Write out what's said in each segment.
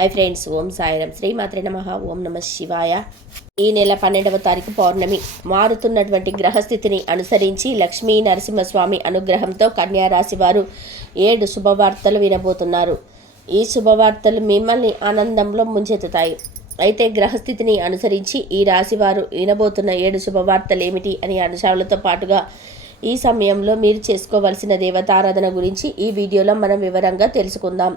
Hi friends, ఓం సాయిరాం. శ్రీమాత్రే నమః. ఓం నమ శివాయ. ఈ నెల 12వ తారీఖు పౌర్ణమి. మారుతున్నటువంటి గ్రహస్థితిని అనుసరించి లక్ష్మీ నరసింహస్వామి అనుగ్రహంతో కన్యా రాశి వారు 7 శుభవార్తలు వినబోతున్నారు. ఈ శుభవార్తలు మిమ్మల్ని ఆనందంలో ముంచెత్తుతాయి. అయితే గ్రహస్థితిని అనుసరించి ఈ రాశి వారు వినబోతున్న 7 శుభవార్తలు ఏమిటి అని అంశాలతో పాటుగా ఈ సమయంలో మీరు చేసుకోవలసిన దేవతారాధన గురించి ఈ వీడియోలో మనం వివరంగా తెలుసుకుందాం.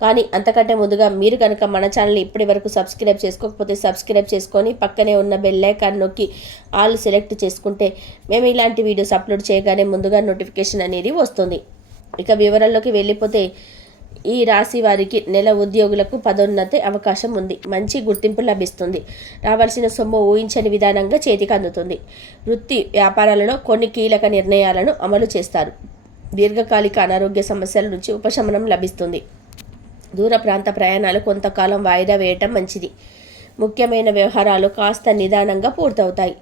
కానీ అంతకంటే ముందుగా మీరు కనుక మన ఛానల్ని ఇప్పటి వరకు సబ్స్క్రైబ్ చేసుకోకపోతే సబ్స్క్రైబ్ చేసుకొని పక్కనే ఉన్న బెల్ ఐకాన్ నొక్కి ఆల్ సెలెక్ట్ చేసుకుంటే మేము ఇలాంటి వీడియోస్ అప్లోడ్ చేయగానే ముందుగా నోటిఫికేషన్ అనేది వస్తుంది. ఇక వివరాల్లోకి వెళ్ళిపోతే ఈ రాశి వారికి నెల ఉద్యోగులకు పదోన్నతి అవకాశం ఉంది. మంచి గుర్తింపు లభిస్తుంది. రావాల్సిన సొమ్ము ఊహించని విధానంగా చేతికి అందుతుంది. వృత్తి వ్యాపారాలలో కొన్ని కీలక నిర్ణయాలను అమలు చేస్తారు. దీర్ఘకాలిక అనారోగ్య సమస్యల నుంచి ఉపశమనం లభిస్తుంది. దూర ప్రాంత ప్రయాణాలు కొంతకాలం వాయిదా వేయటం మంచిది. ముఖ్యమైన వ్యవహారాలు కాస్త నిదానంగా పూర్తవుతాయి.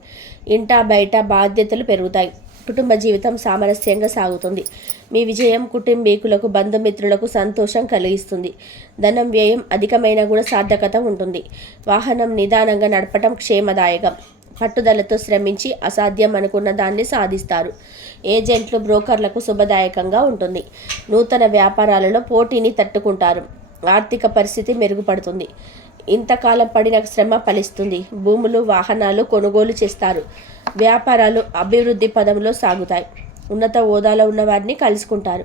ఇంటా బయట బాధ్యతలు పెరుగుతాయి. కుటుంబ జీవితం సామరస్యంగా సాగుతుంది. మీ విజయం కుటుంబీకులకు బంధుమిత్రులకు సంతోషం కలిగిస్తుంది. ధనం వ్యయం అధికమైన కూడా సార్థకత ఉంటుంది. వాహనం నిదానంగా నడపటం క్షేమదాయకం. పట్టుదలతో శ్రమించి అసాధ్యం అనుకున్న దాన్ని సాధిస్తారు. ఏజెంట్లు బ్రోకర్లకు శుభదాయకంగా ఉంటుంది. నూతన వ్యాపారాలలో పోటీని తట్టుకుంటారు. ఆర్థిక పరిస్థితి మెరుగుపడుతుంది. ఇంతకాలం పడిన శ్రమ ఫలిస్తుంది. భూములు వాహనాలు కొనుగోలు చేస్తారు. వ్యాపారాలు అభివృద్ధి పదంలో సాగుతాయి. ఉన్నత హోదాలో ఉన్న వారిని కలుసుకుంటారు.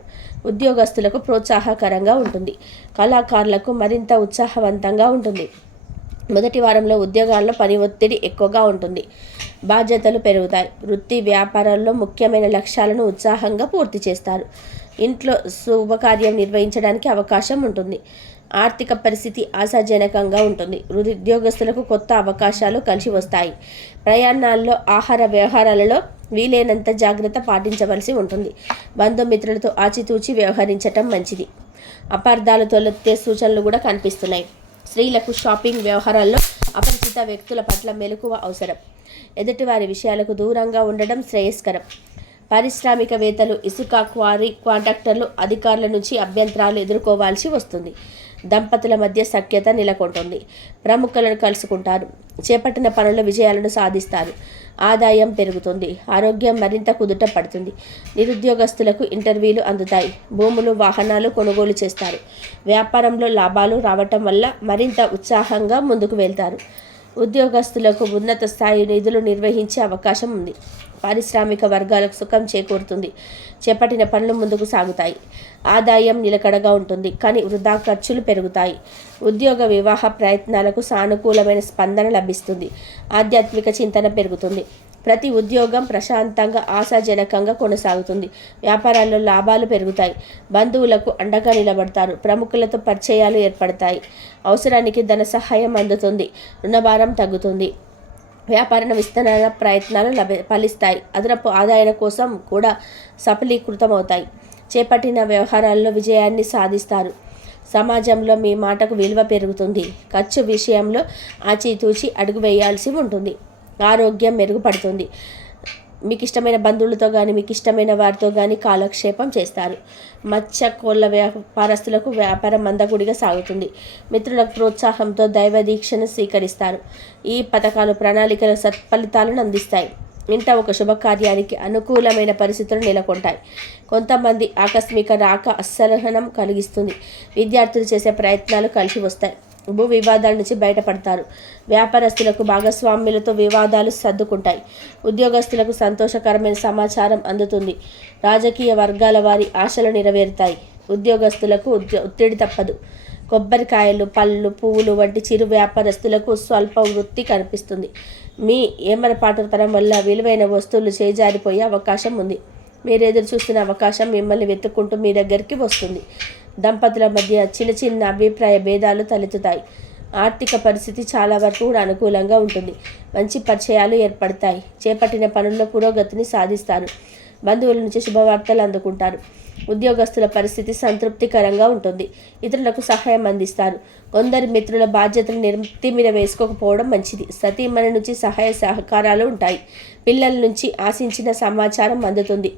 ఉద్యోగస్తులకు ప్రోత్సాహకరంగా ఉంటుంది. కళాకారులకు మరింత ఉత్సాహవంతంగా ఉంటుంది. మొదటి వారంలో ఉద్యోగాల్లో పని ఒత్తిడి ఎక్కువగా ఉంటుంది. బాధ్యతలు పెరుగుతాయి. వృత్తి వ్యాపారాల్లో ముఖ్యమైన లక్ష్యాలను ఉత్సాహంగా పూర్తి చేస్తారు. ఇంట్లో శుభకార్యం నిర్వహించడానికి అవకాశం ఉంటుంది. ఆర్థిక పరిస్థితి ఆశాజనకంగా ఉంటుంది. ఉద్యోగస్తులకు కొత్త అవకాశాలు కలిసి వస్తాయి. ప్రయాణాల్లో ఆహార వ్యవహారాలలో వీలైనంత జాగ్రత్త పాటించవలసి ఉంటుంది. బంధుమిత్రులతో ఆచితూచి వ్యవహరించటం మంచిది. అపార్థాలు తొలెత్తే సూచనలు కూడా కనిపిస్తున్నాయి. స్త్రీలకు షాపింగ్ వ్యవహారాల్లో అపరిచిత వ్యక్తుల పట్ల మెలకువ అవసరం. ఎదుటివారి విషయాలకు దూరంగా ఉండడం శ్రేయస్కరం. పారిశ్రామికవేత్తలు, ఇసుక క్వారీ కాంట్రాక్టర్లు అధికారుల నుంచి అభ్యంతరాలు ఎదుర్కోవాల్సి వస్తుంది. దంపతుల మధ్య సఖ్యత నెలకొంటుంది. ప్రముఖులను కలుసుకుంటారు. చేపట్టిన పనుల విజయాలను సాధిస్తారు. ఆదాయం పెరుగుతుంది. ఆరోగ్యం మరింత కుదుట పడుతుంది. నిరుద్యోగస్తులకు ఇంటర్వ్యూలు అందుతాయి. భూములు వాహనాలు కొనుగోలు చేస్తారు. వ్యాపారంలో లాభాలు రావటం వల్ల మరింత ఉత్సాహంగా ముందుకు వెళ్తారు. ఉద్యోగస్తులకు ఉన్నత స్థాయి నిధులు నిర్వహించే అవకాశం ఉంది. పారిశ్రామిక వర్గాలకు సుఖం చేకూరుతుంది. చేపట్టిన పనులు ముందుకు సాగుతాయి. ఆదాయం నిలకడగా ఉంటుంది, కానీ వృధా ఖర్చులు పెరుగుతాయి. ఉద్యోగ వివాహ ప్రయత్నాలకు సానుకూలమైన స్పందన లభిస్తుంది. ఆధ్యాత్మిక చింతన పెరుగుతుంది. ప్రతి ఉద్యోగం ప్రశాంతంగా ఆశాజనకంగా కొనసాగుతుంది. వ్యాపారాల్లో లాభాలు పెరుగుతాయి. బంధువులకు అండగా నిలబడతారు. ప్రముఖులతో పరిచయాలు ఏర్పడతాయి. అవసరానికి ధన సహాయం అందుతుంది. రుణభారం తగ్గుతుంది. వ్యాపార విస్తరణ ప్రయత్నాలు ఫలిస్తాయి. అదనపు ఆదాయం కోసం కూడా సఫలీకృతమవుతాయి. చేపట్టిన వ్యవహారాల్లో విజయాన్ని సాధిస్తారు. సమాజంలో మీ మాటకు విలువ పెరుగుతుంది. ఖర్చు విషయంలో ఆచితూచి అడుగు వేయాల్సి ఉంటుంది. ఆరోగ్యం మెరుగుపడుతుంది. మీకు ఇష్టమైన బంధువులతో కానీ మీకు ఇష్టమైన వారితో కానీ కాలక్షేపం చేస్తారు. మత్స్య కోళ్ళ వ్యాపారస్తులకు వ్యాపారం మందగుడిగా సాగుతుంది. మిత్రులకు ప్రోత్సాహంతో దైవ దీక్షను స్వీకరిస్తారు. ఈ పథకాలు ప్రణాళికల సత్ఫలితాలను అందిస్తాయి. ఇంట ఒక శుభకార్యానికి అనుకూలమైన పరిస్థితులు నెలకొంటాయి. కొంతమంది ఆకస్మిక రాక అసహనం కలిగిస్తుంది. విద్యార్థులు చేసే ప్రయత్నాలు కలిసి వస్తాయి. భూ వివాదాల నుంచి బయటపడతారు. వ్యాపారస్తులకు భాగస్వామ్యులతో వివాదాలు సర్దుకుంటాయి. ఉద్యోగస్తులకు సంతోషకరమైన సమాచారం అందుతుంది. రాజకీయ వర్గాల వారి ఆశలు నెరవేరుతాయి. ఉద్యోగస్తులకు ఒత్తిడి తప్పదు. కొబ్బరికాయలు, పళ్ళు, పువ్వులు వంటి చిరు వ్యాపారస్తులకు స్వల్ప వృత్తి కనిపిస్తుంది. మీ ఏమరపాటుతనం వల్ల విలువైన వస్తువులు చేజారిపోయే అవకాశం ఉంది. మీరు ఎదురు చూస్తున్న అవకాశం మిమ్మల్ని వెతుక్కుంటూ మీ దగ్గరికి వస్తుంది. దంపతుల మధ్య చిన్న చిన్న అభిప్రాయ భేదాలు తలెత్తుతాయి. ఆర్థిక పరిస్థితి చాలా వరకు కూడా అనుకూలంగా ఉంటుంది. మంచి పరిచయాలు ఏర్పడతాయి. చేపట్టిన పనుల్లో పురోగతిని సాధిస్తారు. బంధువుల నుంచి శుభవార్తలు అందుకుంటారు. ఉద్యోగస్తుల పరిస్థితి సంతృప్తికరంగా ఉంటుంది. ఇతరులకు సహాయం అందిస్తారు. కొందరి మిత్రుల బాధ్యతలు నెత్తి మీద వేసుకోకపోవడం మంచిది. సతీమణి నుంచి సహాయ సహకారాలు ఉంటాయి. పిల్లల నుంచి ఆశించిన సమాచారం అందుతుంది.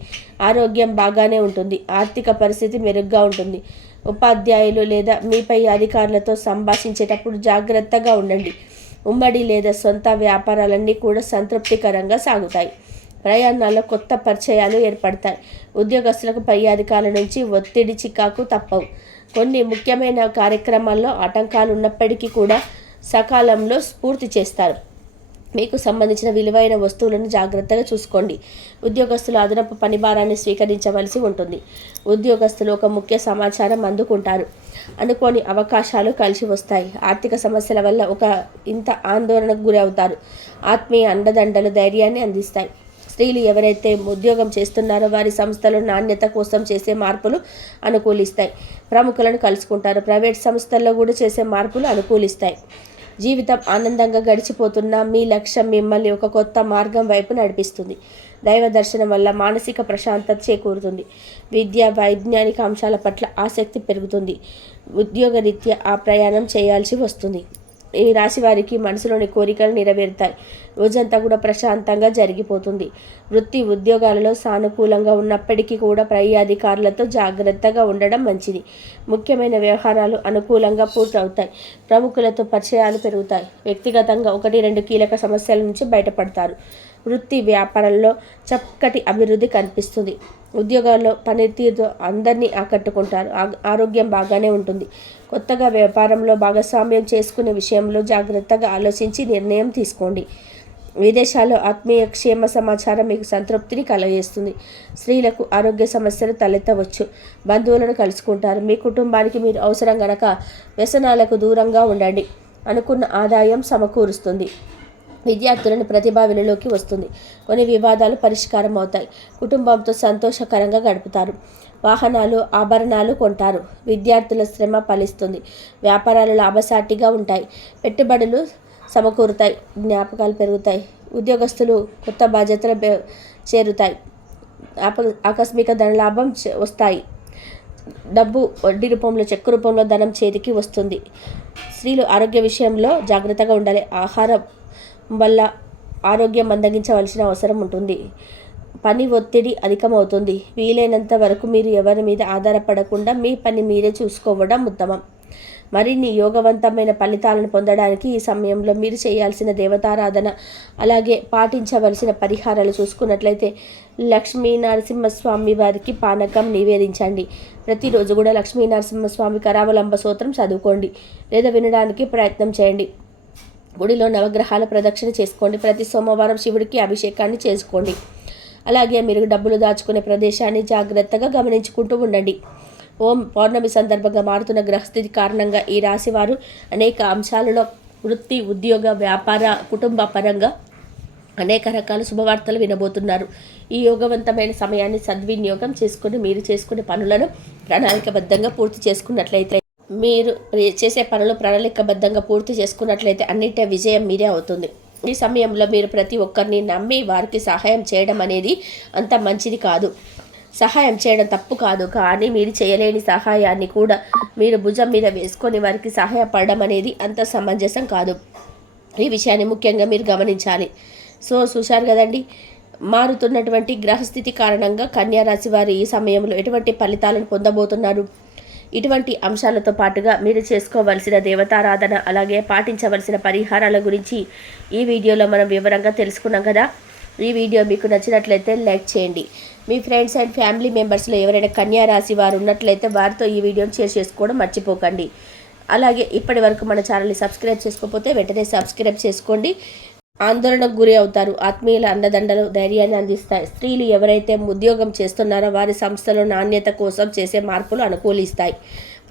ఆరోగ్యం బాగానే ఉంటుంది. ఆర్థిక పరిస్థితి మెరుగ్గా ఉంటుంది. ఉపాధ్యాయులు లేదా మీపై అధికారులతో సంభాషించేటప్పుడు జాగ్రత్తగా ఉండండి. ఉమ్మడి లేదా సొంత వ్యాపారాలన్నీ కూడా సంతృప్తికరంగా సాగుతాయి. ప్రయాణాల్లో కొత్త పరిచయాలు ఏర్పడతాయి. ఉద్యోగస్తులకు పై అధికారుల నుంచి ఒత్తిడి చికాకు తప్పవు. కొన్ని ముఖ్యమైన కార్యక్రమాల్లో ఆటంకాలు ఉన్నప్పటికీ కూడా సకాలంలో పూర్తి చేస్తారు. మీకు సంబంధించిన విలువైన వస్తువులను జాగ్రత్తగా చూసుకోండి. ఉద్యోగస్తులు అదనపు పని భారాన్ని స్వీకరించవలసి ఉంటుంది. ఉద్యోగస్తులు ఒక ముఖ్య సమాచారం అందుకుంటారు. అనుకోని అవకాశాలు కలిసి వస్తాయి. ఆర్థిక సమస్యల వల్ల ఇంత ఆందోళనకు గురి అవుతారు. ఆత్మీయ అండదండలు ధైర్యాన్ని అందిస్తాయి. స్త్రీలు ఎవరైతే ఉద్యోగం చేస్తున్నారో వారి సంస్థలో నాణ్యత కోసం చేసే మార్పులు అనుకూలిస్తాయి. ప్రముఖులను కలుసుకుంటారు. ప్రైవేట్ సంస్థల్లో కూడా చేసే మార్పులు అనుకూలిస్తాయి. జీవితం ఆనందంగా గడిచిపోతున్న మీ లక్ష్యం మిమ్మల్ని ఒక కొత్త మార్గం వైపు నడిపిస్తుంది. దైవ దర్శనం వల్ల మానసిక ప్రశాంతత చేకూరుతుంది. విద్య, వైజ్ఞానిక అంశాల పట్ల ఆసక్తి పెరుగుతుంది. ఉద్యోగరీత్యా ఆ ప్రయాణం చేయాల్సి వస్తుంది. ఈ రాశి వారికి మనసులోని కోరికలు నెరవేరుతాయి. రోజంతా కూడా ప్రశాంతంగా జరిగిపోతుంది. వృత్తి ఉద్యోగాలలో సానుకూలంగా ఉన్నప్పటికీ కూడా పై అధికారులతో జాగ్రత్తగా ఉండడం మంచిది. ముఖ్యమైన వ్యవహారాలు అనుకూలంగా పూర్తవుతాయి. ప్రముఖులతో పరిచయాలు పెరుగుతాయి. వ్యక్తిగతంగా 1-2 కీలక సమస్యల నుంచి బయటపడతారు. వృత్తి వ్యాపారంలో చక్కటి అభివృద్ధి కనిపిస్తుంది. ఉద్యోగాల్లో పనితీరుతో అందరినీ ఆకట్టుకుంటారు. ఆరోగ్యం బాగానే ఉంటుంది. కొత్తగా వ్యాపారంలో భాగస్వామ్యం చేసుకునే విషయంలో జాగ్రత్తగా ఆలోచించి నిర్ణయం తీసుకోండి. విదేశాల్లో ఆత్మీయ క్షేమ సమాచారం మీకు సంతృప్తిని కలగజేస్తుంది. స్త్రీలకు ఆరోగ్య సమస్యలు తలెత్తవచ్చు. బంధువులను కలుసుకుంటారు. మీ కుటుంబానికి మీరు అవసరం గనక వ్యసనాలకు దూరంగా ఉండండి. అనుకున్న ఆదాయం సమకూరుస్తుంది. విద్యార్థులను ప్రతిభా వెలుగులోకి వస్తుంది. కొన్ని వివాదాలు పరిష్కారం అవుతాయి. కుటుంబంతో సంతోషకరంగా గడుపుతారు. వాహనాలు, ఆభరణాలు కొంటారు. విద్యార్థుల శ్రమ ఫలిస్తుంది. వ్యాపారాలు లాభసాటిగా ఉంటాయి. పెట్టుబడులు సమకూరుతాయి. జ్ఞాపకాలు పెరుగుతాయి. ఉద్యోగస్తులు కొత్త బాధ్యతలు చేరుతాయి. ఆకస్మిక ధనలాభం వస్తాయి. డబ్బు వడ్డీ రూపంలో, చెక్కు రూపంలో ధనం చేతికి వస్తుంది. స్త్రీలు ఆరోగ్య విషయంలో జాగ్రత్తగా ఉండాలి. ఆహారం వల్ల ఆరోగ్యం మందగించవలసిన అవసరం ఉంటుంది. పని ఒత్తిడి అధికమవుతుంది. వీలైనంత వరకు మీరు ఎవరి మీద ఆధారపడకుండా మీ పని మీరే చూసుకోవడం ఉత్తమం. మరిన్ని యోగవంతమైన ఫలితాలను పొందడానికి ఈ సమయంలో మీరు చేయాల్సిన దేవతారాధన, అలాగే పాటించవలసిన పరిహారాలు చూసుకున్నట్లయితే లక్ష్మీ నరసింహస్వామి వారికి పానకం నివేదించండి. ప్రతిరోజు కూడా లక్ష్మీ నరసింహస్వామి కరావలంబ స్తోత్రం చదువుకోండి లేదా వినడానికి ప్రయత్నం చేయండి. గుడిలో నవగ్రహాల ప్రదక్షిణ చేసుకోండి. ప్రతి సోమవారం శివుడికి అభిషేకాన్ని చేసుకోండి. అలాగే మీరు డబ్బులు దాచుకునే ప్రదేశాన్ని జాగ్రత్తగా గమనించుకుంటూ ఉండండి. పౌర్ణమి సందర్భంగా మారుతున్న గ్రహస్థితి కారణంగా ఈ రాశి వారు అనేక అంశాలలో వృత్తి, ఉద్యోగ, వ్యాపార, కుటుంబ పరంగా అనేక రకాల శుభవార్తలు వినబోతున్నారు. ఈ యోగవంతమైన సమయాన్ని సద్వినియోగం చేసుకుని మీరు చేసుకునే పనులను ప్రణాళికబద్ధంగా పూర్తి చేసుకున్నట్లయితే, మీరు చేసే పనులు ప్రణాళికబద్ధంగా పూర్తి చేసుకున్నట్లయితే అన్నింటి విజయం మీరే అవుతుంది. ఈ సమయంలో మీరు ప్రతి ఒక్కరిని నమ్మి వారికి సహాయం చేయడం అనేది అంత మంచిది కాదు. సహాయం చేయడం తప్పు కాదు, కానీ మీరు చేయలేని సహాయాన్ని కూడా మీరు భుజం మీద వేసుకొని వారికి సహాయపడడం అనేది అంత సమంజసం కాదు. ఈ విషయాన్ని ముఖ్యంగా మీరు గమనించాలి. చూశారు కదండి, మారుతున్నటువంటి గ్రహస్థితి కారణంగా కన్యా రాశి వారు ఈ సమయంలో ఎటువంటి ఫలితాలను పొందబోతున్నారు? ఇటువంటి అంశాలతో పాటుగా మీరు చేసుకోవలసిన దేవతారాధన, అలాగే పాటించవలసిన పరిహారాల గురించి ఈ వీడియోలో మనం వివరంగా తెలుసుకున్నాం కదా. ఈ వీడియో మీకు నచ్చినట్లయితే లైక్ చేయండి. మీ ఫ్రెండ్స్ అండ్ ఫ్యామిలీ మెంబర్స్లో ఎవరైనా కన్యా రాశి వారు ఉన్నట్లయితే వారితో ఈ వీడియోని షేర్ చేసుకోవడం మర్చిపోకండి. అలాగే ఇప్పటి వరకు మన ఛానల్ని సబ్స్క్రైబ్ చేసుకోకపోతే వెంటనే సబ్స్క్రైబ్ చేసుకోండి. ఆందోళనకు గురి అవుతారు. ఆత్మీయుల అండదండలు ధైర్యాన్ని అందిస్తాయి. స్త్రీలు ఎవరైతే ఉద్యోగం చేస్తున్నారో వారి సంస్థలో నాణ్యత కోసం చేసే మార్పులు అనుకూలిస్తాయి.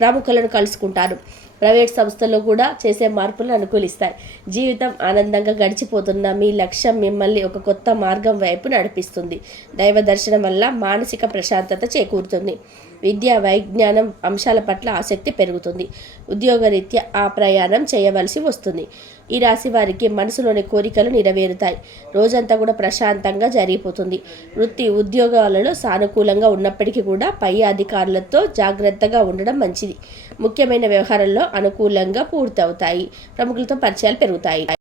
ప్రముఖులను కలుసుకుంటారు. ప్రైవేట్ సంస్థల్లో కూడా చేసే మార్పులు అనుకూలిస్తాయి. జీవితం ఆనందంగా గడిచిపోతున్న మీ లక్ష్యం మిమ్మల్ని ఒక కొత్త మార్గం వైపు నడిపిస్తుంది. దైవ దర్శనం వల్ల మానసిక ప్రశాంతత చేకూరుతుంది. విద్య, వైజ్ఞానం అంశాల పట్ల ఆసక్తి పెరుగుతుంది. ఉద్యోగరీత్యా ఆ ప్రయాణం చేయవలసి వస్తుంది. ఈ రాశి వారికి మనసులోని కోరికలు నెరవేరుతాయి. రోజంతా కూడా ప్రశాంతంగా జరిగిపోతుంది. వృత్తి ఉద్యోగాలలో సానుకూలంగా ఉన్నప్పటికీ కూడా పై అధికారులతో జాగ్రత్తగా ఉండడం మంచిది. ముఖ్యమైన వ్యవహారాల్లో అనుకూలంగా పూర్తవుతాయి. ప్రముఖులతో పరిచయాలు పెరుగుతాయి.